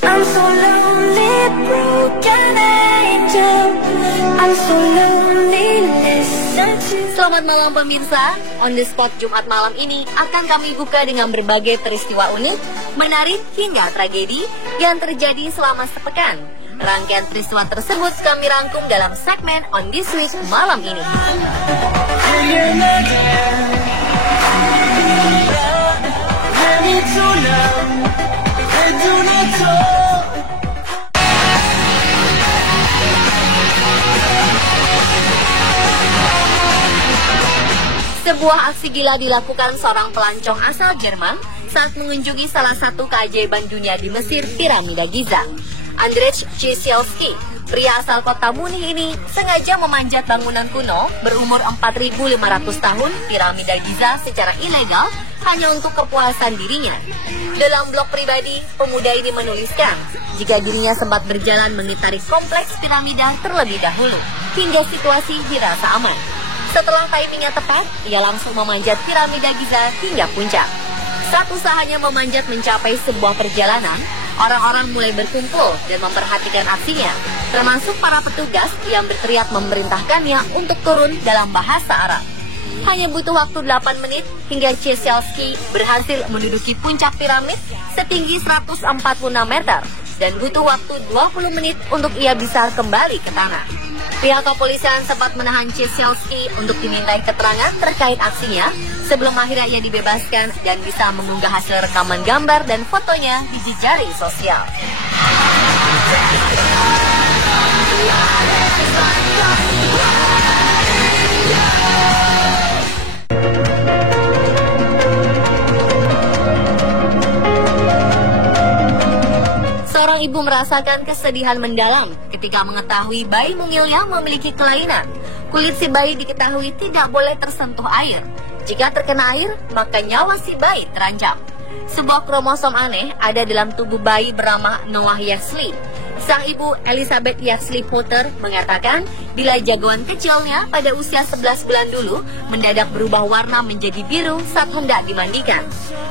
I'm so lonely, broken angel. I'm so lonely, listen to. Selamat malam pemirsa. On the Spot Jumat malam ini akan kami buka dengan berbagai peristiwa unik, menarik hingga tragedi yang terjadi selama sepekan. Rangkaian peristiwa tersebut kami rangkum dalam segmen On This Week malam ini. Sebuah aksi gila dilakukan seorang pelancong asal Jerman saat mengunjungi salah satu keajaiban dunia di Mesir, Piramida Giza. Andrzej Ciesielski, pria asal kota Munich ini, sengaja memanjat bangunan kuno berumur 4.500 tahun Piramida Giza secara ilegal hanya untuk kepuasan dirinya. Dalam blog pribadi, pemuda ini menuliskan jika dirinya sempat berjalan mengitari kompleks piramida terlebih dahulu hingga situasi dirasa aman. Setelah timingnya tepat, ia langsung memanjat Piramida Giza hingga puncak. Saat usahanya memanjat mencapai sebuah perjalanan, orang-orang mulai berkumpul dan memperhatikan aksinya, termasuk para petugas yang berteriak memerintahkannya untuk turun dalam bahasa Arab. Hanya butuh waktu 8 menit hingga Ciesielski berhasil menduduki puncak piramid setinggi 146 meter dan butuh waktu 20 menit untuk ia bisa kembali ke tanah. Pihak kepolisian sempat menahan Ciesielski untuk dimintai keterangan terkait aksinya sebelum akhirnya ia dibebaskan dan bisa mengunggah hasil rekaman gambar dan fotonya di jejaring sosial. Seorang ibu merasakan kesedihan mendalam ketika mengetahui bayi mungilnya memiliki kelainan. Kulit si bayi diketahui tidak boleh tersentuh air. Jika terkena air, maka nyawa si bayi terancam. Sebuah kromosom aneh ada dalam tubuh bayi bernama Noah Yaxley. Sang ibu Elizabeth Yaxley Potter mengatakan bila jagoan kecilnya pada usia 11 bulan dulu mendadak berubah warna menjadi biru saat hendak dimandikan.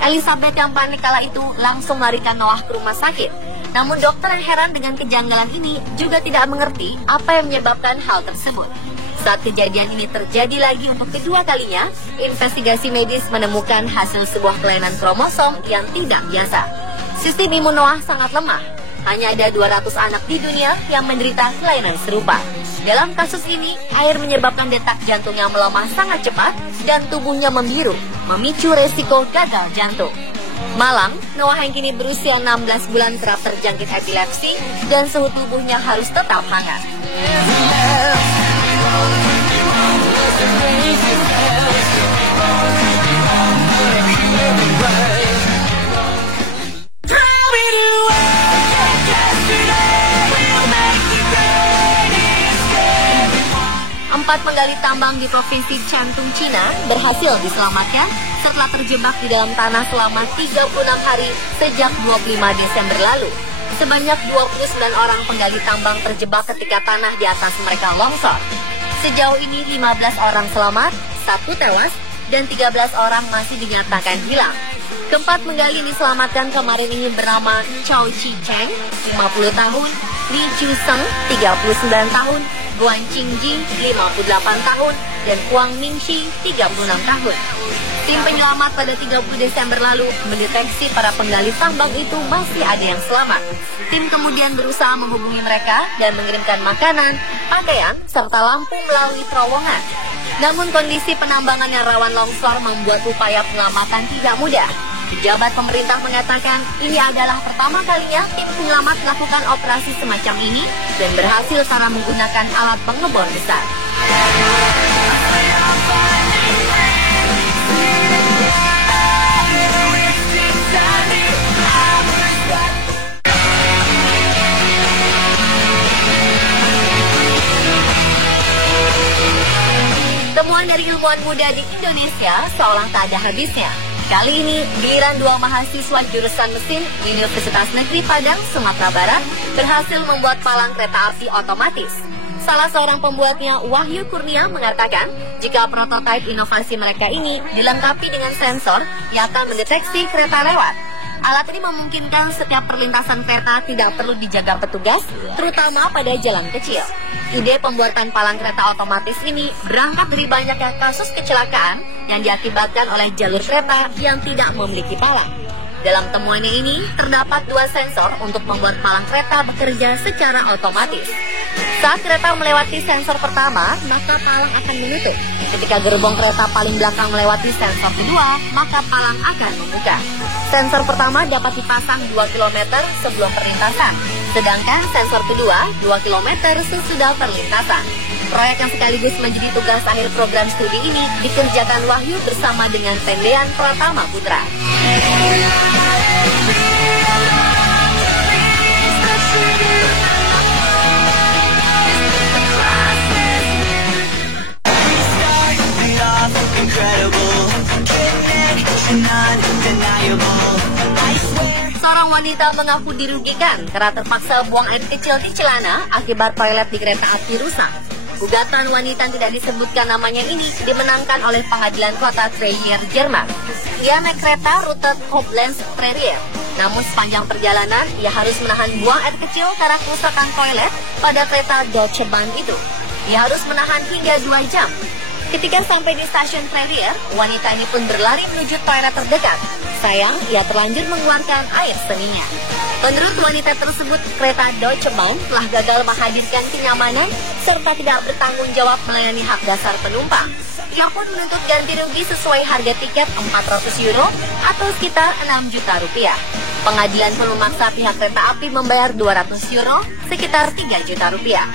Elizabeth yang panik kala itu langsung melarikan Noah ke rumah sakit. Namun dokter yang heran dengan kejanggalan ini juga tidak mengerti apa yang menyebabkan hal tersebut. Saat kejadian ini terjadi lagi untuk kedua kalinya, investigasi medis menemukan hasil sebuah kelainan kromosom yang tidak biasa. Sistem imun Noah sangat lemah. Hanya ada 200 anak di dunia yang menderita kelainan serupa. Dalam kasus ini, air menyebabkan detak jantungnya melemah sangat cepat dan tubuhnya membiru, memicu resiko gagal jantung. Malang, Noah yang kini berusia 16 bulan kerap terjangkit epilepsi dan suhu tubuhnya harus tetap hangat. Empat penggali tambang di Provinsi Shantung, Cina berhasil diselamatkan setelah terjebak di dalam tanah selama 36 hari sejak 25 Desember lalu. Sebanyak 29 orang penggali tambang terjebak ketika tanah di atas mereka longsor. Sejauh ini 15 orang selamat, 1 tewas, dan 13 orang masih dinyatakan hilang. Keempat penggali yang diselamatkan kemarin ini bernama Chao Chi Cheng, 50 tahun, Li Chu Seng, 39 tahun, Guan Qingji, 58 tahun, dan Huang Mingxi, 36 tahun. Tim penyelamat pada 30 Desember lalu mendeteksi para penggali tambang itu masih ada yang selamat. Tim kemudian berusaha menghubungi mereka dan mengirimkan makanan, pakaian, serta lampu melalui terowongan. Namun kondisi penambangan yang rawan longsor membuat upaya penyelamatan tidak mudah. Pejabat pemerintah mengatakan ini adalah pertama kalinya tim penyelamat melakukan operasi semacam ini dan berhasil karena menggunakan alat pengebor besar. Temuan dari ilmuwan muda di Indonesia seolah tak ada habisnya. Kali ini, giliran 2 mahasiswa jurusan mesin Universitas Negeri Padang, Sumatera Barat berhasil membuat palang kereta api otomatis. Salah seorang pembuatnya, Wahyu Kurnia, mengatakan jika prototipe inovasi mereka ini dilengkapi dengan sensor yang akan mendeteksi kereta lewat. Alat ini memungkinkan setiap perlintasan kereta tidak perlu dijaga petugas, terutama pada jalan kecil. Ide pembuatan palang kereta otomatis ini berangkat dari banyaknya kasus kecelakaan yang diakibatkan oleh jalur kereta yang tidak memiliki palang. Dalam temuannya ini, terdapat 2 sensor untuk membuat palang kereta bekerja secara otomatis. Saat kereta melewati sensor pertama, maka palang akan menutup. Ketika gerbong kereta paling belakang melewati sensor kedua, maka palang akan membuka. Sensor pertama dapat dipasang 2 km sebelum perlintasan, sedangkan sensor kedua 2 km sesudah perlintasan. Proyek yang sekaligus menjadi tugas akhir program studi ini dikerjakan Wahyu bersama dengan Tendean Pratama Putra. Seorang wanita mengaku dirugikan karena terpaksa buang air kecil di celana akibat toilet di kereta api rusak. Gugatan wanita yang tidak disebutkan namanya ini dimenangkan oleh pengadilan kota Trier, Jerman. Ia naik kereta rute Koblenz-Trier. Namun sepanjang perjalanan, ia harus menahan buang air kecil karena kerusakan toilet pada kereta Deutsche Bahn itu. Ia harus menahan hingga 2 jam. Ketika sampai di stasiun Trier, wanita ini pun berlari menuju toilet terdekat. Sayang, ia terlanjur mengeluarkan air seninya. Menurut wanita tersebut, kereta Deutsche Bahn telah gagal menghadirkan kenyamanan serta tidak bertanggung jawab melayani hak dasar penumpang. Ia pun menuntut ganti rugi sesuai harga tiket 400 euro atau sekitar 6 juta rupiah. Pengadilan pun memaksa pihak kereta api membayar 200 euro, sekitar 3 juta rupiah.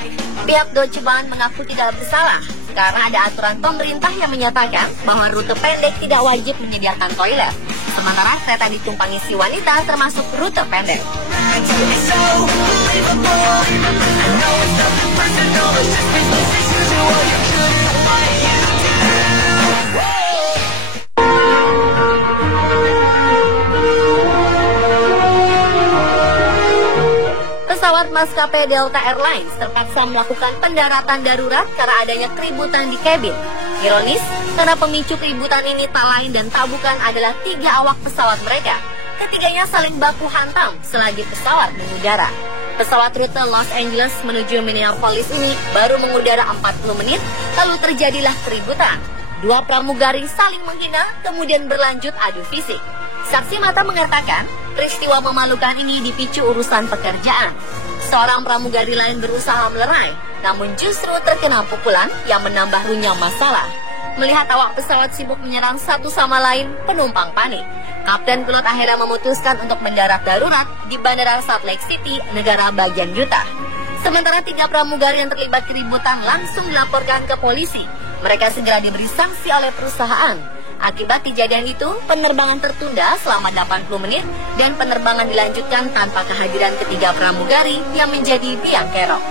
Pihak Deutsche Bahn mengaku tidak bersalah karena ada aturan pemerintah yang menyatakan bahwa rute pendek tidak wajib menyediakan toilet. Sementara kereta ditumpangi si wanita termasuk rute pendek. Pesawat maskapai Delta Airlines terpaksa melakukan pendaratan darurat karena adanya keributan di kabin. Ironis, karena pemicu keributan ini tak lain dan tak bukan adalah 3 awak pesawat mereka. Ketiganya saling baku hantam selagi pesawat mengudara. Pesawat rute Los Angeles menuju Minneapolis ini baru mengudara 40 menit, lalu terjadilah keributan. 2 pramugari saling menghina, kemudian berlanjut adu fisik. Saksi mata mengatakan, peristiwa memalukan ini dipicu urusan pekerjaan. Seorang pramugari lain berusaha melerai, namun justru terkena pukulan yang menambah runyam masalah. Melihat awak pesawat sibuk menyerang satu sama lain, penumpang panik. Kapten pilot akhirnya memutuskan untuk mendarat darurat di Bandara Salt Lake City, negara bagian Utah. Sementara 3 pramugari yang terlibat keributan langsung dilaporkan ke polisi. Mereka segera diberi sanksi oleh perusahaan. Akibat kejadian itu, penerbangan tertunda selama 80 menit dan penerbangan dilanjutkan tanpa kehadiran ketiga pramugari yang menjadi biang kerok.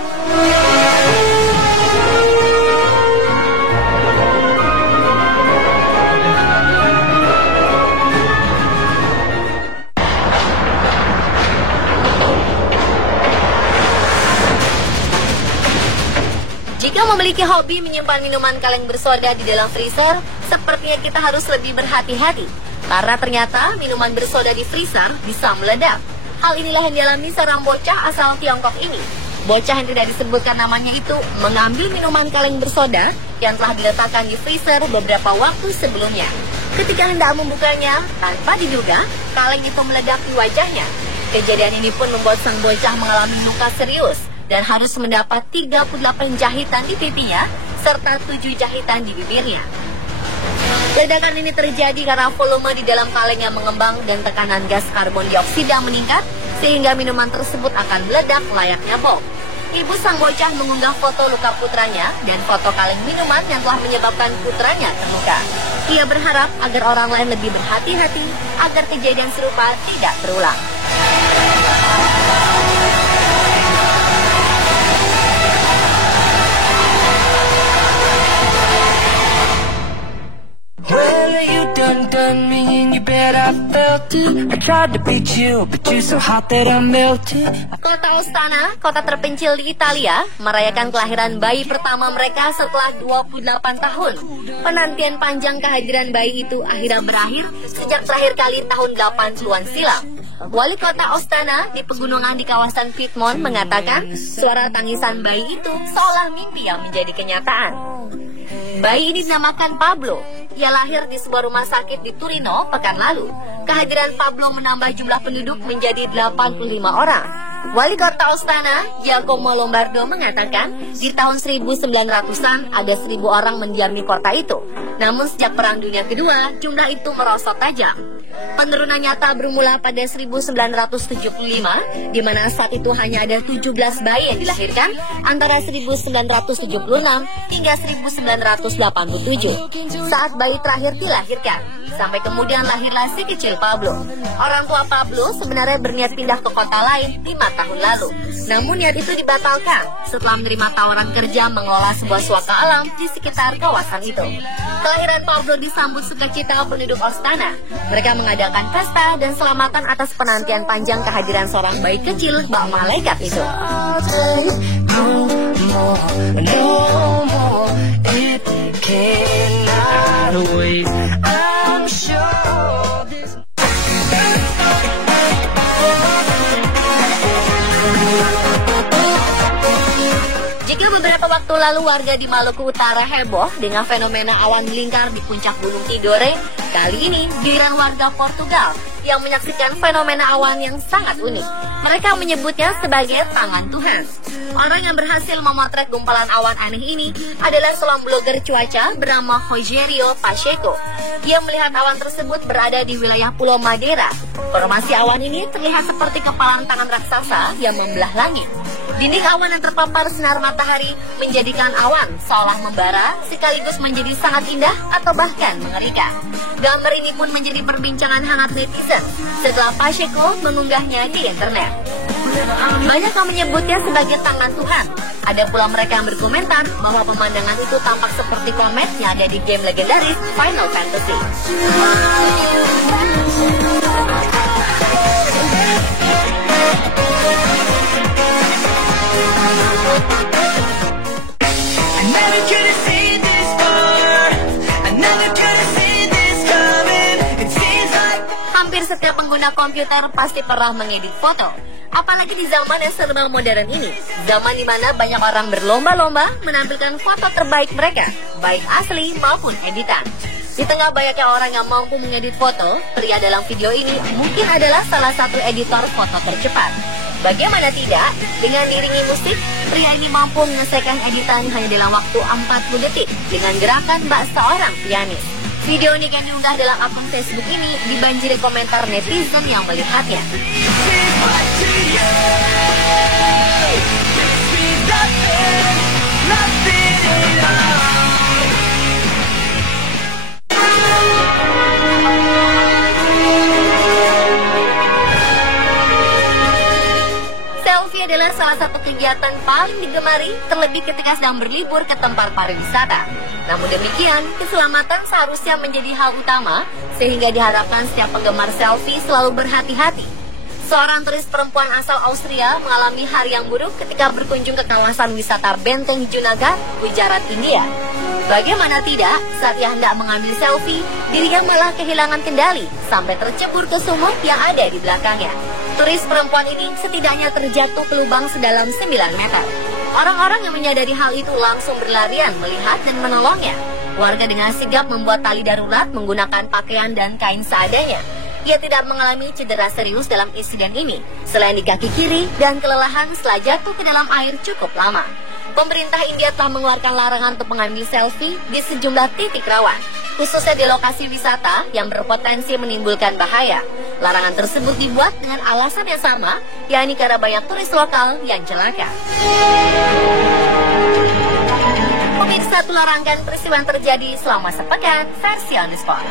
Jika memiliki hobi menyimpan minuman kaleng bersoda di dalam freezer, sepertinya kita harus lebih berhati-hati. Karena ternyata minuman bersoda di freezer bisa meledak. Hal inilah yang dialami seorang bocah asal Tiongkok ini. Bocah yang tidak disebutkan namanya itu mengambil minuman kaleng bersoda yang telah diletakkan di freezer beberapa waktu sebelumnya. Ketika hendak membukanya, tanpa diduga, kaleng itu meledak di wajahnya. Kejadian ini pun membuat sang bocah mengalami luka serius dan harus mendapat 38 jahitan di pipinya serta 7 jahitan di bibirnya. Ledakan ini terjadi karena volume di dalam kaleng yang mengembang dan tekanan gas karbon dioksida meningkat sehingga minuman tersebut akan meledak layaknya bom. Ibu sang bocah mengunggah foto luka putranya dan foto kaleng minuman yang telah menyebabkan putranya terluka. Ia berharap agar orang lain lebih berhati-hati agar kejadian serupa tidak terulang. Well, you done me and you bet I felt it. I tried to beat you, but you're so hot that I melted. Kota Ostana, kota terpencil di Italia, merayakan kelahiran bayi pertama mereka setelah 28 tahun. Penantian panjang kehadiran bayi itu akhirnya berakhir sejak terakhir kali tahun 80-an silam. Wali kota Astana di pegunungan di kawasan Piedmont mengatakan suara tangisan bayi itu seolah mimpi yang menjadi kenyataan. Bayi ini dinamakan Pablo. Ia lahir di sebuah rumah sakit di Torino pekan lalu. Kehadiran Pablo menambah jumlah penduduk menjadi 85 orang. Wali kota Astana, Giacomo Lombardo mengatakan di tahun 1900-an ada 1.000 orang mendiami kota itu. Namun sejak Perang Dunia Kedua, jumlah itu merosot tajam. Penurunan nyata bermula pada 1975, di mana saat itu hanya ada 17 bayi yang dilahirkan antara 1976 hingga 1987 saat bayi terakhir dilahirkan. Sampai kemudian lahirlah si kecil Pablo. Orang tua Pablo sebenarnya berniat pindah ke kota lain 5 tahun lalu. Namun niat itu dibatalkan setelah menerima tawaran kerja mengelola sebuah suaka alam di sekitar kawasan itu. Kelahiran Pablo disambut sukacita penduduk Astana. Mereka mengadakan pesta dan selamatan atas penantian panjang kehadiran seorang bayi kecil bak malaikat itu. Jika beberapa waktu lalu warga di Maluku Utara heboh dengan fenomena awan melingkar di puncak Gunung Tidore, kali ini giliran warga Portugal yang menyaksikan fenomena awan yang sangat unik. Mereka menyebutnya sebagai tangan Tuhan. Orang yang berhasil memotret gumpalan awan aneh ini adalah seorang blogger cuaca bernama Rogério Pacheco. Dia melihat awan tersebut berada di wilayah Pulau Madeira. Formasi awan ini terlihat seperti kepalan tangan raksasa yang membelah langit. Dinding awan yang terpapar sinar matahari menjadikan awan seolah membara sekaligus menjadi sangat indah atau bahkan mengerikan. Gambar ini pun menjadi perbincangan hangat netizen setelah Pacheco mengunggahnya di internet. Banyak yang menyebutnya sebagai tangan Tuhan. Ada pula mereka yang berkomentar bahwa pemandangan itu tampak seperti komet yang ada di game legendaris Final Fantasy. Hampir setiap pengguna komputer pasti pernah mengedit foto. Apalagi di zaman yang serba modern ini, zaman di mana banyak orang berlomba-lomba menampilkan foto terbaik mereka, baik asli maupun editan. Di tengah banyaknya orang yang mampu mengedit foto, pria dalam video ini mungkin adalah salah satu editor foto tercepat. Bagaimana tidak, dengan diiringi musik, pria ini mampu menyelesaikan editan hanya dalam waktu 40 detik dengan gerakan bak seorang pianis. Video ini yang diunggah dalam akun Facebook ini dibanjiri komentar netizen yang melihatnya. Selfie adalah salah satu kegiatan paling digemari, terlebih ketika sedang berlibur ke tempat pariwisata. Namun demikian, keselamatan seharusnya menjadi hal utama, sehingga diharapkan setiap penggemar selfie selalu berhati-hati. Seorang turis perempuan asal Austria mengalami hari yang buruk ketika berkunjung ke kawasan wisata Benteng Junagadh, Gujarat, India. Bagaimana tidak, saat ia hendak mengambil selfie, dirinya malah kehilangan kendali sampai tercebur ke sumur yang ada di belakangnya. Turis perempuan ini setidaknya terjatuh ke lubang sedalam 9 meter. Orang-orang yang menyadari hal itu langsung berlarian melihat dan menolongnya. Warga dengan sigap membuat tali darurat menggunakan pakaian dan kain seadanya. Ia tidak mengalami cedera serius dalam insiden ini, selain di kaki kiri dan kelelahan setelah jatuh ke dalam air cukup lama. Pemerintah India telah mengeluarkan larangan untuk mengambil selfie di sejumlah titik rawan, khususnya di lokasi wisata yang berpotensi menimbulkan bahaya. Larangan tersebut dibuat dengan alasan yang sama, yakni karena banyak turis lokal yang celaka. Pemirsa, itulah rangkaian peristiwa yang terjadi selama sepekan versi On The Spot.